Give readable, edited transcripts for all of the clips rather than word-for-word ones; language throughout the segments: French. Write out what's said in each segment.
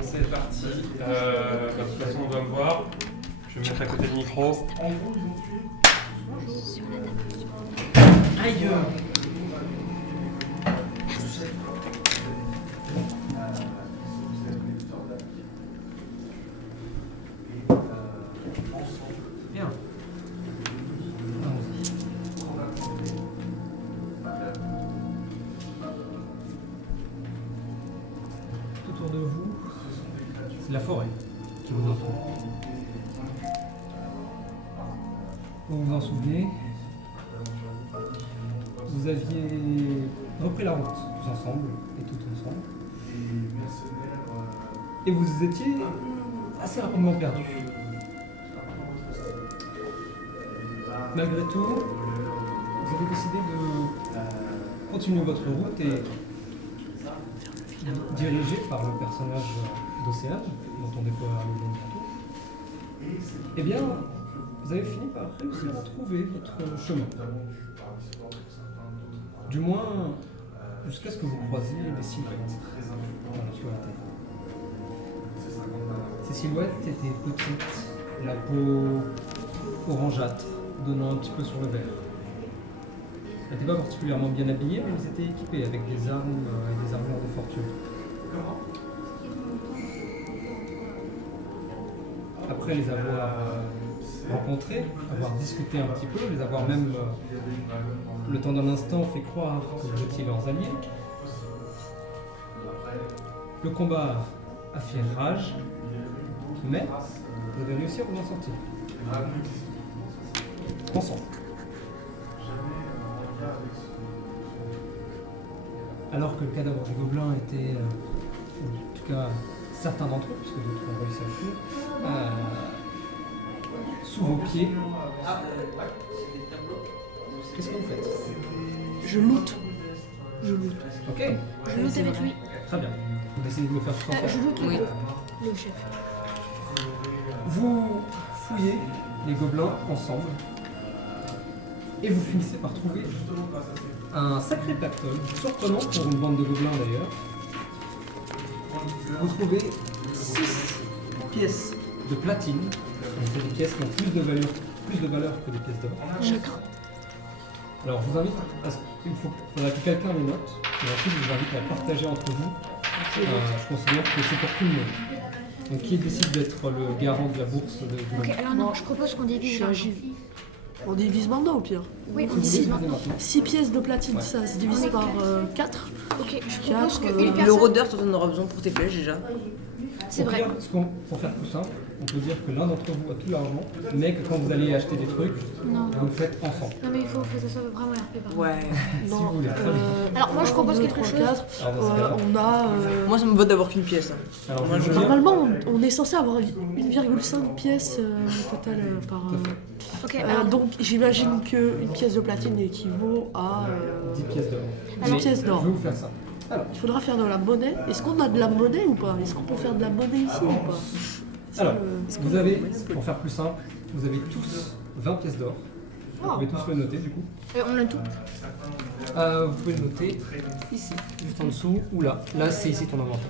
C'est parti. De toute façon, on doit me voir. Je vais me mettre à côté du micro. Aïe! Bien. Tout autour de vous, c'est la forêt qui vous entoure. Vous vous en souvenez, vous aviez repris la route tous ensemble et toutes ensemble. Et vous étiez assez rapidement perdus. Malgré tout, vous avez décidé de continuer votre route et dirigé par le personnage d'Océane, dont on découvrira le nom bientôt. Eh bien, vous avez fini par réussir à trouver votre chemin. Du moins, jusqu'à ce que vous croisiez des silhouettes dans l'obscurité. Ces silhouettes étaient petites, la peau orangeâtre, donnant un petit peu sur le vert. Elles n'étaient pas particulièrement bien habillées, mais elles étaient équipées avec des armes et des armures de fortune. Après les avoir rencontrés, avoir discuté un petit peu, les avoir même, le temps d'un instant, fait croire que vous étiez leurs alliés, le combat a fait rage, mais vous avez réussi à vous en sortir. Ensemble. Alors que le cadavre du gobelin était, en tout cas certains d'entre eux, puisque d'autres ont réussi à fuir, sous vos pieds. Qu'est-ce que vous faites? Je loot. Ok, Je loot avec lui. très bien. Vous décidez de le faire tout ensemble. Je loot Oui. le chef. Vous fouillez les gobelins ensemble et vous finissez par trouver un sacré pactole, surprenant pour une bande de gobelins d'ailleurs. Vous trouvez 6 pièces de platine, donc c'est des pièces qui ont plus de valeur que des pièces d'or. Chacun. Alors je vous invite à ce qu'il faudra que quelqu'un les note, et ensuite je vous invite à partager entre vous. Je considère que c'est pour tout le monde. Donc qui décide d'être le garant de la bourse du Ok, monde? alors non, je propose qu'on Je divise suis l'argent. agile. On divise maintenant au pire. Oui, on Si vous divise voulez, maintenant. maintenant. 6 pièces de platine, Ouais. ça se divise Oui. par 4. Ok, je Quatre, propose qu'une le Le personne... rôdeur, toi, t'en auras besoin pour tes flèches déjà. C'est Au vrai. pire, pour faire plus simple, on peut dire que l'un d'entre vous a tout l'argent, mais que quand vous allez acheter des trucs, Non. vous le faites ensemble. Non mais il faut que ça soit vraiment RP par contre. Ouais. Si vous voulez, très bien. Alors, moi, je propose quelque chose. Alors dans ce cas-là, On a. Moi, ça me va d'avoir qu'une pièce. Hein. alors, moi, je je- veux dire- Normalement, on est censé avoir 1,5 pièces au total par. Tout à fait. Ok, alors, Donc j'imagine qu'une pièce de platine équivaut à 10 pièces d'or. Alors- Mais 10 d'or. Je vais vous faire ça. Alors, Il faudra faire de la monnaie. Est-ce qu'on a de la monnaie ou pas? Est-ce qu'on peut faire de la monnaie ici ou pas? C'est alors le- vous avez, pour faire plus simple, vous avez tous 20 pièces d'or. Vous pouvez tous le noter du coup. on a tout. Vous pouvez le noter ici, juste en dessous, ou là. Là, c'est ici ton inventaire.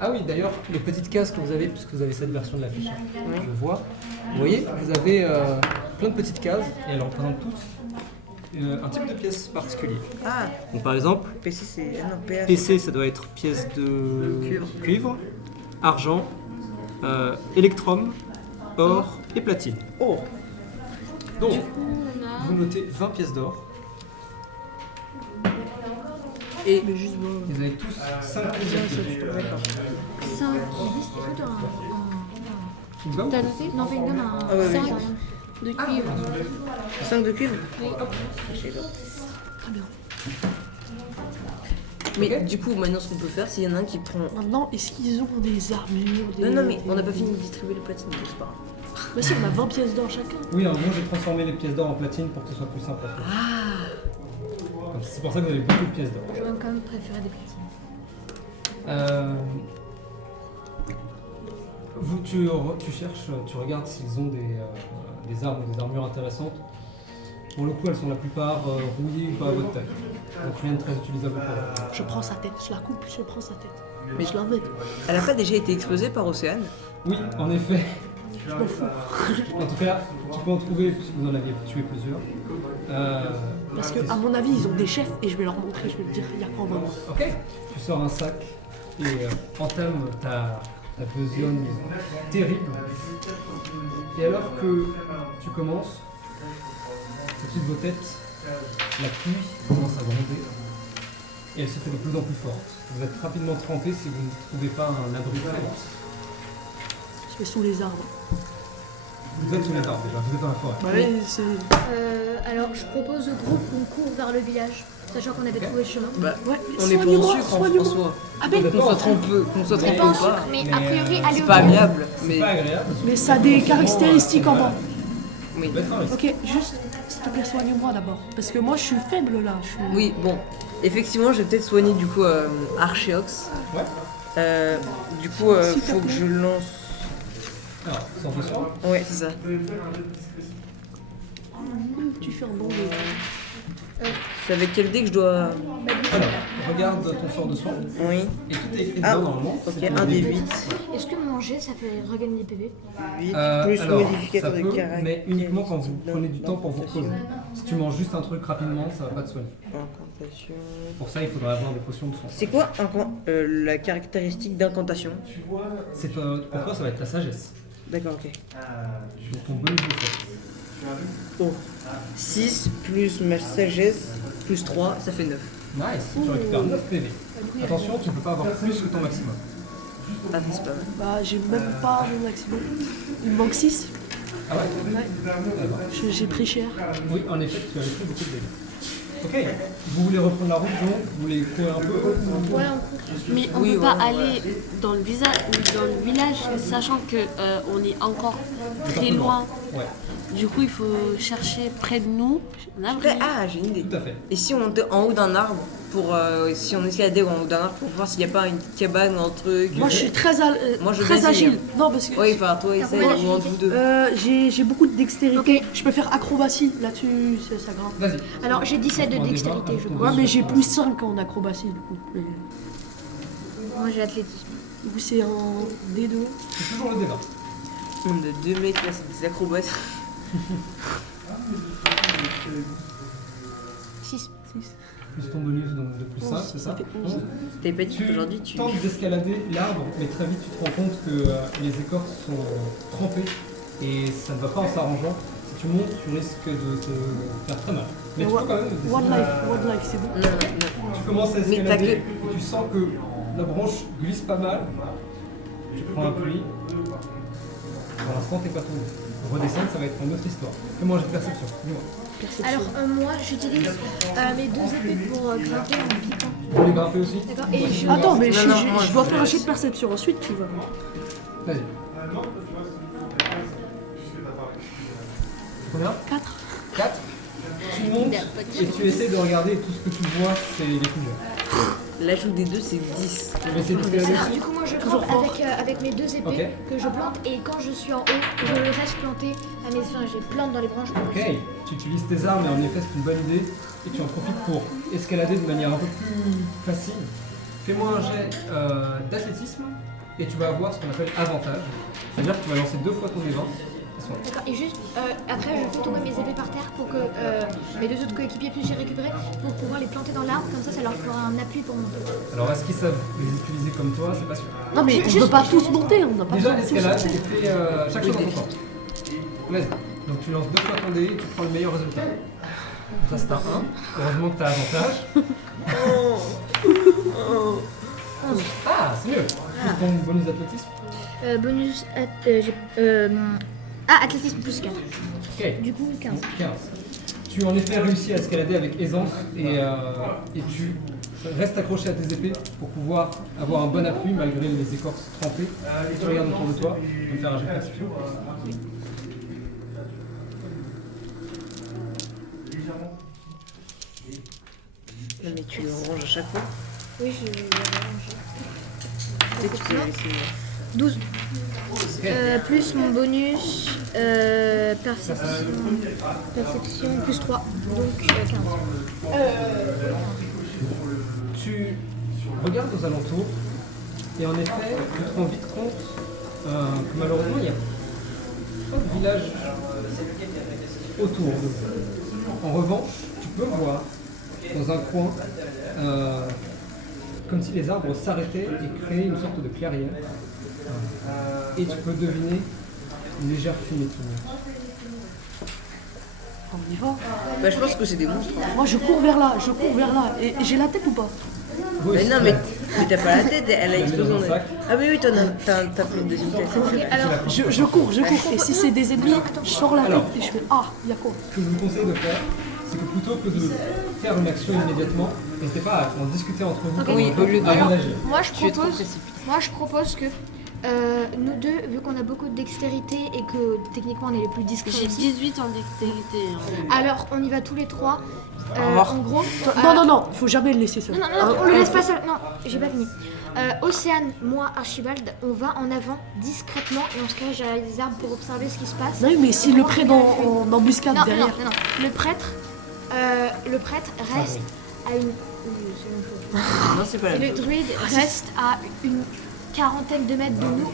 Ah oui, d'ailleurs, les petites cases que vous avez, puisque vous avez cette version de la fiche, je vois. Vous voyez, vous avez plein de petites cases, et elles représentent toutes un type de pièce particulier. Ah, Donc par exemple, PC, c'est. Ah non, PA. PC, ça doit être pièce de Cuivre. argent, électrum, or et platine. Oh, Donc, On a... vous notez 20 pièces d'or, et. Mais juste bon. vous avez tous 5 pièces de D'accord. 5, 10, écoute, Une gomme? t'as noté? Non, pas une gomme, un Ah ouais, 5 oui. de cuivre. 5 de cuivre. Oui. Très bien. Mais Ok. du coup, maintenant, ce qu'on peut faire, s'il y en a un qui prend. Maintenant, est-ce qu'ils ont des armures des... Non, non, mais on n'a pas fini de distribuer les platines, donc c'est pas grave. Bah si, on a 20 pièces d'or chacun. Oui, alors moi j'ai transformé les pièces d'or en platine pour que ce soit plus simple à faire. Ah, C'est pour ça que vous avez beaucoup de pièces d'or. J'aurais quand même préféré des platines. Tu cherches, tu regardes s'ils ont des armes ou des armures intéressantes. Pour le coup, elles sont la plupart rouillées ou pas à votre taille. Donc rien de très utilisable pour eux. Je prends sa tête, je la coupe, je prends sa tête. Mais je l'avais. Elle a pas déjà été explosée par Océane? Oui, en effet. Je m'en fous. En tout cas, tu peux en trouver, puisque vous en aviez tué plusieurs. Parce que, à mon avis, ils ont des chefs et je vais leur montrer, je vais leur dire, il y a quoi en moi. Ok. Tu sors un sac et entame ta besogne terrible. Et alors que tu commences, au-dessus de vos têtes, la pluie commence à gronder et elle se fait de plus en plus forte. Vous êtes rapidement trempés si vous ne trouvez pas un abri très fort. Je vais sous les arbres. Vous êtes sous les arbres déjà, vous êtes dans la forêt. Bah oui, c'est... Alors, je propose au groupe qu'on court vers le village, sachant qu'on avait trouvé le chemin. Bah, Ouais, on est pas en soignez-moi, sucre en soignez-moi. soi. Ah ben, Qu'on soit trempé, qu'on soit On n'est trempé pas en ou sucre, pas. mais mais, a priori, aller C'est au pas camp. agréable. C'est Mais pas agréable. mais ça a des caractéristiques en bas. oui. Ça va être un risque. Ok, juste, s'il te plaît, soigne-moi d'abord. Parce que moi, je suis faible là. Je suis... Oui, bon. Effectivement, je vais peut-être soigner du coup Archéox. Ouais. Du coup, S'il te faut que plaît. je lance. Alors, sors de soin. Ouais, c'est ça. Tu fais un bon jeu. C'est avec quel dé que je dois. Alors, regarde ton sort de soin. Oui. Et tout est écrit Ah, dedans normalement. ok, C'est ton un des début. 8. Est-ce que manger, ça fait regagner des PV? 8 plus Alors, modificateur ça de peut, caractère. mais uniquement quand vous prenez du temps pour vous reposer. Si tu manges juste un truc rapidement, ça va pas te soigner. Incantation. Pour ça, il faudra avoir des potions de soin. C'est quoi la caractéristique d'incantation? C'est pour toi, ça va être la sagesse. D'accord, ok. Sur ton bonus de sagesse. Oh. 6 plus ma sagesse plus 3, ça fait 9. Nice, tu récupères 9 PV. Attention, tu ne peux pas avoir plus que ton maximum. Ah, c'est pas mal. Bah, j'ai même pas mon maximum. Il me manque 6. Ah ouais Ouais. D'accord. J'ai pris cher. Oui, en effet, tu avais pris beaucoup de dégâts. Ok, vous voulez reprendre la route, Jean? Vous voulez courir un peu? Ouais, on court. Mais on Oui, peut pas ouais, aller dans le village, sachant que on est encore très loin. Ouais, Du coup, il faut chercher près de nous. Un abri. Après, ah, j'ai une idée. tout à fait. Et si on montait en haut d'un arbre pour si on escaladait en haut d'un arbre pour voir s'il n'y a pas une cabane ou un truc. Moi, je suis très, Moi, je très vais essayer, agile. Non, parce que Oui, enfin toi essaye combien ou entre vous deux. j'ai beaucoup de dextérité. Ok. Je peux faire acrobatie là-dessus, ça grimpe. Vas-y. Alors, j'ai 17 de Prends des dextérité, vins, je ton crois. Ouais, mais j'ai plus 5 en acrobatie du coup. Mais, Moi, j'ai athlétisme. du coup, c'est en D2. C'est toujours le débat. On a deux mecs là, c'est des acrobates. 6. Plus ton bonus donc de plus 5, c'est ça? fait 11. T'avais pas dit Tu qu'aujourd'hui tu. tentes d'escalader l'arbre, mais très vite tu te rends compte que les écorces sont trempées et ça ne va pas en s'arrangeant. Si tu montes, tu risques de te faire très mal. Mais tu peux quand même essayer. One life, c'est bon. Non, non, Tu commences à Mais escalader t'as et tu sens que la branche glisse pas mal. Tu prends un pli. Pour l'instant, t'es pas tombé. Redescendre, ça va être une autre histoire. Fais-moi un jet de perception. Dis-moi. Alors, moi, j'utilise mes 2 épées pour grimper en piquant. Tu veux les grimper aussi? D'accord. Et je. Attends, mais Non, je, non, je- moi, je dois je faire un laisse. jet de perception ensuite, tu vois. Vas-y. Combien? 4. 4. Tu montes et tu essaies de regarder et tout ce que tu vois, c'est les fougères. L'ajout des deux c'est 10. Mais c'est d'escalader Alors, aussi? du coup, moi, je Toujours grimpe avec mes 2 épées Ok. que je plante. Et quand je suis en haut, je reste planté à mes. Enfin, je plante dans les branches. Pour Ok, tu utilises tes armes et en effet c'est une bonne idée et tu en profites pour escalader de manière un peu plus facile. Fais-moi un jet d'athlétisme et tu vas avoir ce qu'on appelle avantage. C'est-à-dire que tu vas lancer 2 fois ton D20. D'accord. Et juste, après, je fais tomber mes épées par terre pour que mes 2 autres coéquipiers puissent les récupérer pour pouvoir les planter dans l'arbre. Comme ça leur fera un appui pour monter. Alors est-ce qu'ils savent les utiliser comme toi? C'est pas sûr. Non, mais on Juste- peut pas tous monter, on n'a pas Déjà besoin de tous escalade et monter. fais chaque chose en ton temps. Vas-y. Donc tu lances 2 fois ton dé et tu prends le meilleur résultat. Donc ça c'est un 1. Heureusement que tu as avantage. Ah, c'est mieux. Plus ton bonus d'athlétisme. Bonus. Athlétisme plus 4. Ok. Du coup, 15. 15. Tu en effet réussis à escalader avec aisance et tu restes accroché à tes épées pour pouvoir avoir un bon appui malgré les écorces trempées. Et tu regardes autour de toi, tu peux me faire un jet de perception. Non mais tu le ranges à chaque fois. Oui, je vais Peut-être que tu peux la laisser. 12. Ok. Plus mon bonus. Perception plus 3. Donc 15. Tu regardes aux alentours Et en effet, tu te rends vite compte que malheureusement, il n'y a pas de village autour de vous. En revanche, tu peux voir dans un coin comme si les arbres s'arrêtaient et créaient une sorte de clairière. Et tu peux deviner une légère fumée qui monte. On y va. Bah, je pense que c'est des monstres. Moi, je cours vers là. Et j'ai la tête ou pas? Oui, Mais non, mais t'as pas la tête, elle a Tu la mets explosé dans en le sac. Ah oui, t'as pris une deuxième tête. Ok, alors, Je cours. Et si c'est des ennemis, je sors la tête et je fais ah, il y a quoi? Ce que je vous conseille de faire, c'est que plutôt que de faire une action immédiatement, n'hésitez pas à en discuter entre vous Ok. pendant Oui, un peu au lieu de- avant alors, d'agir. moi je propose que nous deux, vu qu'on a beaucoup de dextérité et que techniquement on est les plus discrets J'ai aussi, 18 en dextérité. hein. alors on y va tous les trois. En gros, Non, faut jamais le laisser seul. non, on le laisse pas seul. Non, j'ai pas fini. Océane, moi, Archibald, on va en avant discrètement et on se cache derrière les arbres pour observer ce qui se passe. Non, mais s'il le prenne en embuscade Non, derrière. non. Le prêtre reste à une. Oui, c'est la même chose. Non, c'est pas la Et même le chose. druide reste à une quarantaine de mètres de nous.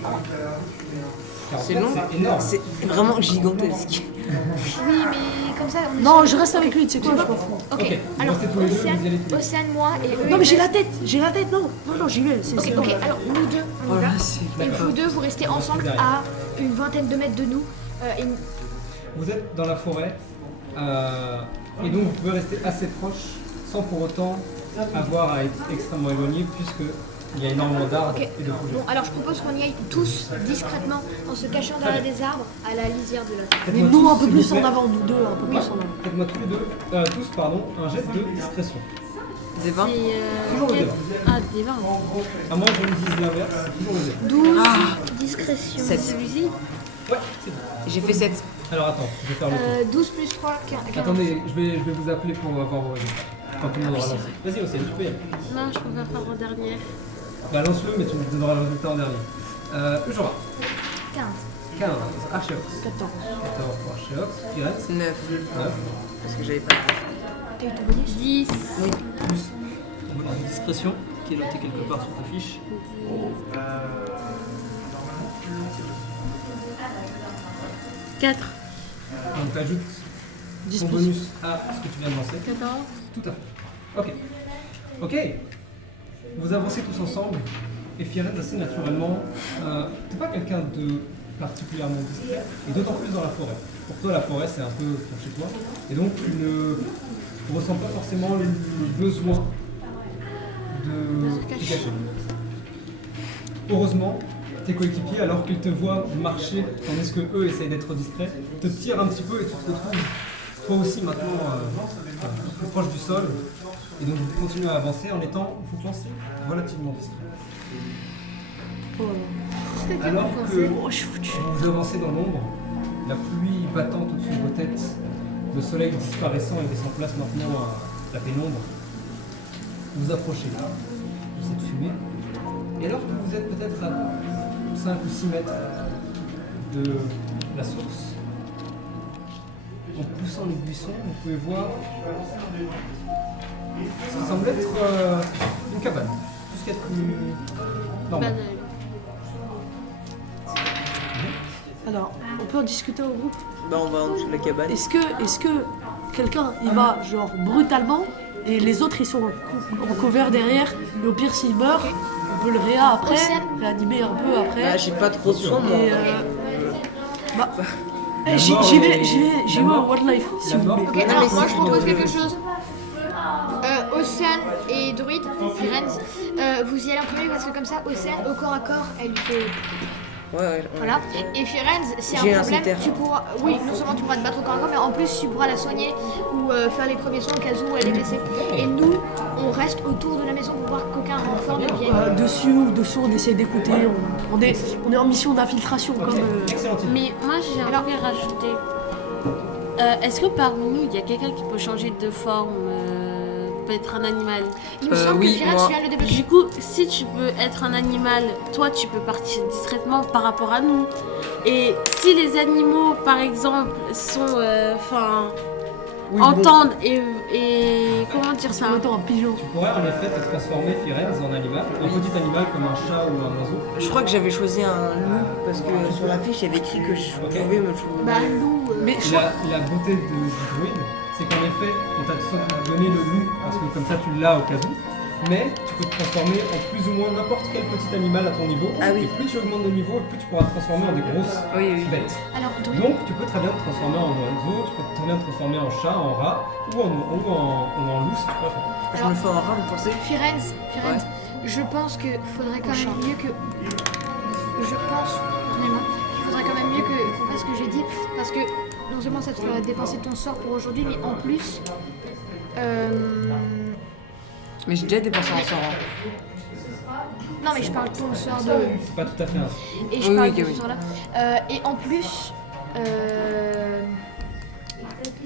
C'est long. C'est énorme. C'est vraiment gigantesque. Oui, mais comme ça. On est Non, sûr. je reste avec lui, tu sais quoi, je m'en fous. Ok, Ok, alors vous restez tous les deux, vous y allez tous les deux. Océane, moi et eux. Non, mais ils j'ai la restent- tête, non, j'y vais. C'est Ok, bon. alors nous deux, on y Voilà, va. c'est. Et vous deux, vous restez ensemble derrière. à une vingtaine de mètres de nous. Et Vous êtes dans la forêt et donc vous pouvez rester assez proche sans pour autant avoir à être extrêmement éloigné puisque il y a énormément d'arbres Ok. et de fougères. Bon, alors je propose qu'on y aille tous discrètement en se cachant derrière des arbres à la lisière de la forêt. Mais Faites-moi nous, tous, un peu s'il plus vous plaît, en avant, nous deux, un peu plus en avant. Faites-moi tous les deux, un jet de discrétion. Des 20. Toujours le quel- zéro. Ah, des 20. À moins que je me dise l'inverse, c'est toujours le zéro. 12, discrétion. Sept. Celui-ci Ouais, c'est bon. J'ai fait 7. Alors attends, je vais faire le tour. 12 plus 3, 15. Attendez, je vais vous appeler pour avoir vos résultats. Quand tout le monde aura lancé. Vas-y, Océane, tu peux y aller. Non, je préfère faire en dernier. Bah lance-le, mais tu me donneras le résultat en dernier. Eugora, 15. 15, Archéox, 14. 14 pour Archéox, Firenze, 9. 9, Parce que j'avais pas. T'as eu ton bonus 10. plus ton bonus de discrétion qui est noté quelque part sur ta fiche. 4. Donc t'ajoutes 10 ton plus. bonus à ce que tu viens de lancer. 14. Tout à fait. Ok. Ok. Vous avancez tous ensemble et Firenze assez naturellement, t'es pas quelqu'un de particulièrement discret et d'autant plus dans la forêt. Pour toi la forêt c'est un peu comme chez toi et donc tu ne ressens pas forcément le besoin de se te cacher. cacher. Heureusement, tes coéquipiers, alors qu'ils te voient marcher tandis que eux essayent d'être discrets, te tirent un petit peu et tu te retrouves toi aussi maintenant plus proche du sol. Et donc vous continuez à avancer en étant, vous pensez, relativement discret. Alors que Oh, je suis foutu. vous avancez dans l'ombre, la pluie battant au-dessus de vos têtes, le soleil disparaissant et laissant place maintenant à la pénombre, vous approchez de cette fumée. Et alors que vous êtes peut-être à 5 ou 6 mètres de la source, en poussant les buissons, vous pouvez voir ça semble être une cabane, tout ce qu'il y a de plus normal. Banal. Alors, on peut en discuter au groupe. Bah, on va en dessous de la cabane. Est-ce que quelqu'un il va genre brutalement et les autres ils sont en cover derrière, mais au pire s'il meurt, on peut le réa après, Océane. réanimer un peu après. Bah, j'ai pas trop de soin, moi. Et bah, La j'y mort j'y est- vais la au mort- wildlife si la vous mort- voulez. Ok, Non, alors mais moi c'est je propose une- quelque chose. Océane et Druide, Firenze, vous y allez en premier parce que comme ça, Océane au corps à corps, elle lui fait. Ouais, Voilà. Et Firenze, s'il y J'ai a un un problème, solitaire. tu pourras. Oui, non seulement tu pourras te battre au corps à corps, mais en plus tu pourras la soigner ou faire les premiers soins au cas où elle est blessée. Et nous, on reste autour de la maison pour voir qu'aucun renfort ne vienne. Dessus ou dessous, on essaie d'écouter. On est en mission d'infiltration comme. Excellente idée. Mais moi, j'ai un truc à rajouter. Est-ce que parmi nous, il y a quelqu'un qui peut changer de forme peut être un animal. Il me semble oui, que Firenze, moi. tu viens de le débloquer. Du coup, si tu peux être un animal, toi, tu peux partir discrètement par rapport à nous. Et si les animaux, par exemple, sont... Oui, bon. entendre et comment dire ça? En même temps, un pigeon. Tu pourrais en effet te transformer Firenze en animal, un petit animal comme un chat ou un oiseau. Je crois que j'avais choisi un loup parce que sur la fiche il y avait écrit que je Ok. pouvais me trouver. Bah, loup. Mais je crois- La beauté du druide, c'est qu'en effet, on t'a donné le loup parce que comme ça tu l'as au cas où, mais tu peux te transformer en plus ou moins n'importe quel petit animal à ton niveau. Ah oui. Et plus tu augmentes de niveau, plus tu pourras te transformer en des grosses Oui. bêtes. Alors, druide. Donc tu peux très bien te transformer en oiseau, tu peux très bien te transformer en chat, en rat ou en loup si tu préfères. Je me fais un rat, vous pensez? Firenze, je pense qu'il faudrait quand même mieux que. Je pense, personnellement, qu'il faudrait quand même mieux qu'on fasse ce que j'ai dit, parce que non seulement ça te ferait dépenser ton sort pour aujourd'hui, mais en plus. Mais j'ai déjà dépensé un sort. Hein. Non, mais je parle de ton sort de. C'est pas tout à fait un. Et je Oui, parle ok, de oui. ce sort-là. Et en plus.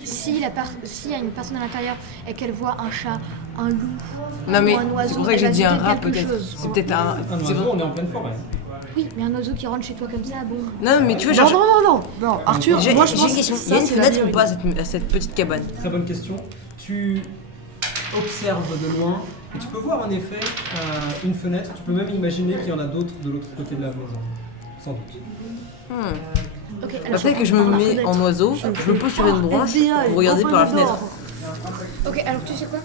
Si s'il y a une personne à l'intérieur et qu'elle voit un chat, un loup, Non mais ou un oiseau, c'est pour ça que j'ai elle va dit un citer rat quelque peut-être. chose. C'est peut-être un. Un c'est oiseau, bon. on est en pleine forêt. Oui, mais un oiseau qui rentre chez toi comme ça, bon. Non mais tu vois Non, genre. non, Arthur, J'ai moi je j'ai pense une que question. ça, Il y a une c'est la fenêtre ou meilleure pas à cette petite cabane? Très bonne question. Tu observes de loin et tu peux voir en effet une fenêtre. Tu peux même imaginer qu'il y en a d'autres de l'autre côté de la maison. Sans doute. Ok, Bah, alors. peut-être que je me mets en oiseau, je me pose sur une branche pour regarder par la fenêtre. Ok, alors tu sais quoi?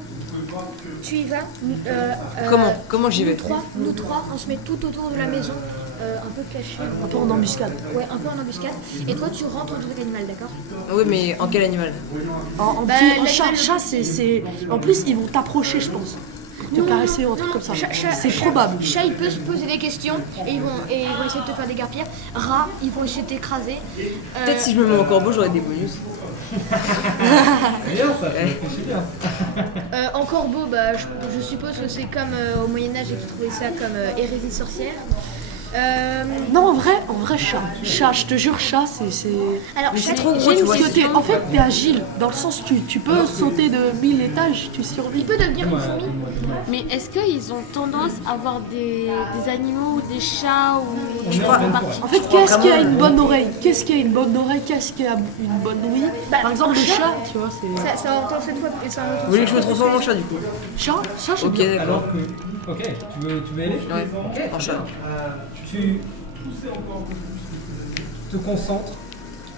Tu y vas. Comment j'y vais? Nous trois, on se met tout autour de la maison, un peu caché. Un peu en embuscade. Ouais, un peu en embuscade. Et toi, tu rentres dans le truc animal, d'accord? Oui mais en quel animal? En Bah, petit, en l'animal chat, le c'est. En plus, ils vont t'approcher, je pense. Pour te caresser ou un truc comme ça. C'est probable. Chat, il peut se poser des questions et ils vont essayer de te faire dégarpir. Rat, ils vont essayer de t'écraser. Peut-être si je me mets en corbeau j'aurai des bonus. C'est bien ça, tu réfléchis bien. En corbeau, bah, je suppose que c'est comme au Moyen-Âge et qu'ils trouvaient ça comme hérésie sorcière. Non, en vrai, chat. Chat, je te jure, chat, c'est. Alors, Mais chat, c'est trop j'ai gros, une tu vois. question. En fait, t'es agile, dans le sens tu peux sauter de 1000 étages, tu survis. Il peut devenir une Dis-moi, fourmi. dis-moi. Mais est-ce qu'ils ont tendance à avoir des animaux ou des chats ou On des est en pleine forêt. En fait, crois qu'est-ce qui a vraiment- une bonne oreille? Qu'est-ce qui a une bonne oreille? Qu'est-ce qui a une bonne ouïe? Bah, Par exemple, un le chat. chat, tu vois, c'est. Ça va entendre cette fois et ça va entendre Vous voulez que je me cette fois. transforme en chat du coup? Chat, j'aime Ok bien. d'accord. Alors que. Ok, tu veux y aller? Ouais, Ok, en chat. Tu te concentres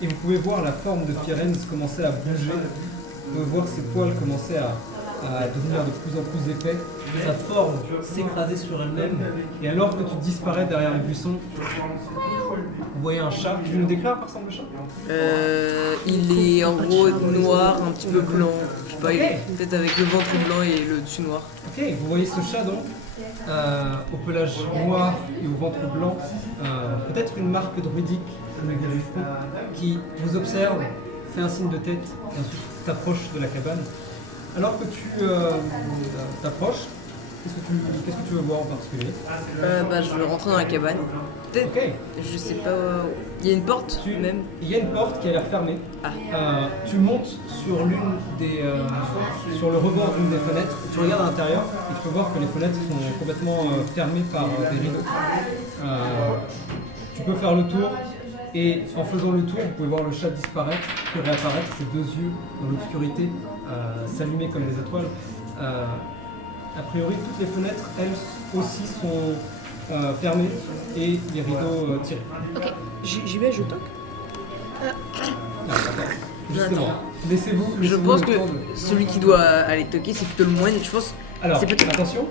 et vous pouvez voir la forme de Firenze commencer à bouger. Vous pouvez voir ses poils commencer à devenir de plus en plus épais. Sa forme s'écraser sur elle-même. Et alors que tu disparais derrière les buissons, vous voyez un chat. Tu veux nous décrire à quoi ressemble le chat? Il est en gros noir, un petit peu blanc. Je sais pas, il est peut-être avec le ventre blanc et le dessus noir. Ok, vous voyez ce chat donc, au pelage noir et au ventre blanc, peut-être une marque druidique du front, qui vous observe, fait un signe de tête et ensuite t'approche de la cabane. Alors que tu t'approches, qu'est-ce que tu veux voir en particulier? Bah je vais rentrer dans la cabane. Peut-être, Ok, je sais pas, il y a une porte même. il y a une porte qui a l'air fermée. Ah. Tu montes sur l'une des, sur le rebord d'une des fenêtres. Tu regardes à l'intérieur et tu peux voir que les fenêtres sont complètement fermées par des rideaux. Tu peux faire le tour et en faisant le tour, vous pouvez voir le chat disparaître puis réapparaître. Ses deux yeux dans l'obscurité s'allumer comme des étoiles. A priori, toutes les fenêtres, elles aussi, sont fermées et les rideaux tirés. Ok. J'y vais, je toque. Justement, laissez-vous. Je laissez-vous pense le que temps de- celui qui doit aller toquer c'est plutôt le moine. Je pense Alors, c'est peut-être attention,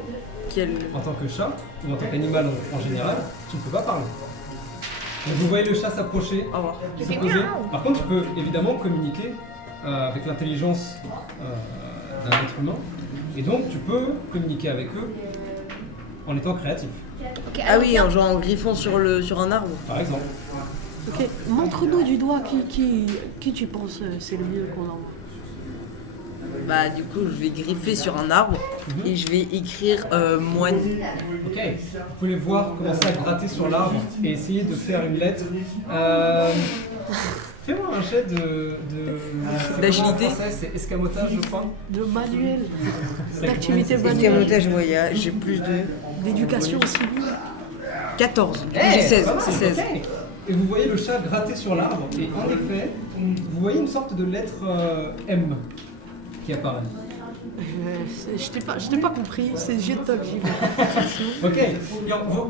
qu'elle. en tant que chat, ou en tant qu'animal en général, tu ne peux pas parler. Donc vous voyez le chat s'approcher, Au revoir. Tu se fais poser. miaou. Par contre, tu peux évidemment communiquer avec l'intelligence d'un être humain. Et donc, tu peux communiquer avec eux en étant créatif, Ok, Ah oui, genre en griffant sur un arbre. par exemple. Ok, montre-nous du doigt qui tu penses c'est le mieux qu'on envoie. Bah du coup je vais griffer sur un arbre et je vais écrire moine. Ok, vous pouvez voir commencer à gratter sur l'arbre et essayer de faire une lettre. Fais-moi un jet D'agilité. en français, c'est escamotage, je crois. De manuel, C'est d'activité c'est- manuelle, Escamotage voyage, j'ai plus de d'éducation civile. 14. Du coup Eh, j'ai 16. pas mal, C'est 16. ok. Et vous voyez le chat gratter sur l'arbre et en effet, vous voyez une sorte de lettre M qui apparaît. Je t'ai pas compris, c'est jet de top, j'y vais. Ok, alors,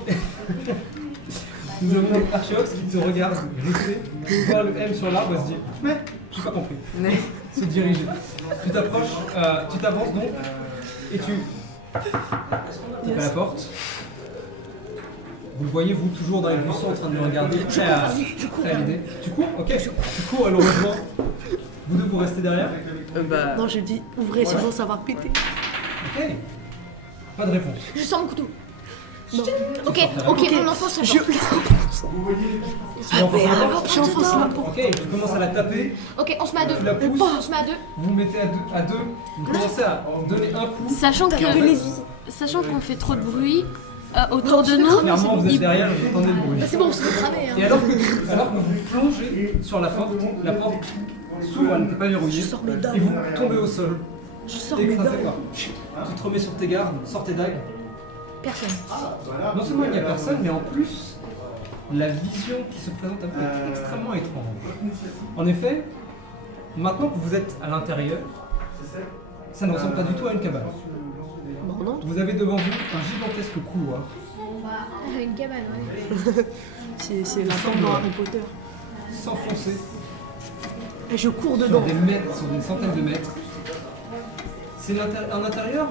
nous avons donc Archeox qui te regarde glisser, voit le M sur l'arbre et se dit mais j'ai pas compris. Se diriger. Tu t'approches, tu t'avances donc et tu tapes à la porte. Vous le voyez, vous, toujours dans les buissons en train de me regarder, prêt à l'aider. Tu cours? Ok, tu cours à l'heureusement. Vous deux, vous restez derrière? Bah. Non, je dis ouvrez, sinon ça va péter. Ok. Pas de réponse. Je sors mon couteau. Non. Ok, on enfonce la porte. Tu enfonces la porte? J'enfonce la porte. Ok, tu commences à la taper, Ok, on se met à deux. tu la pousses, On se met à deux. vous vous mettez à deux, vous commencez à donner un coup. Sachant qu'on fait trop de bruit autour de nous, Clairement, vous êtes derrière, vous entendez le bruit. Bah, c'est bon, on se fait cramer. Hein. Et alors que vous plongez sur la porte s'ouvre, elle n'était pas verrouillée, sors mes dagues. et vous tombez au sol, Je sors mes écrasé dagues. par. Tu te remets sur tes gardes, sors tes dagues. Personne. Non seulement il n'y a personne, mais en plus, la vision qui se présente à vous est extrêmement étrange. En effet, maintenant que vous êtes à l'intérieur, ça ne ressemble pas du tout à une cabane. Bon, non. Vous avez devant vous un gigantesque couloir, Une cabane, ouais. C'est la tombe dans Harry Potter. s'enfoncer Et je cours sur dedans. des mètres, sur une centaine de mètres. C'est un intérieur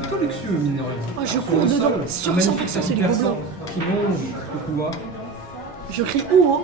plutôt luxueux, mine de rien. Oh, je Sur cours le dedans. sol, Sur un magnifique 100%, c'est tapis du persan gobelin. qui longe le couloir. Je crie où, hein?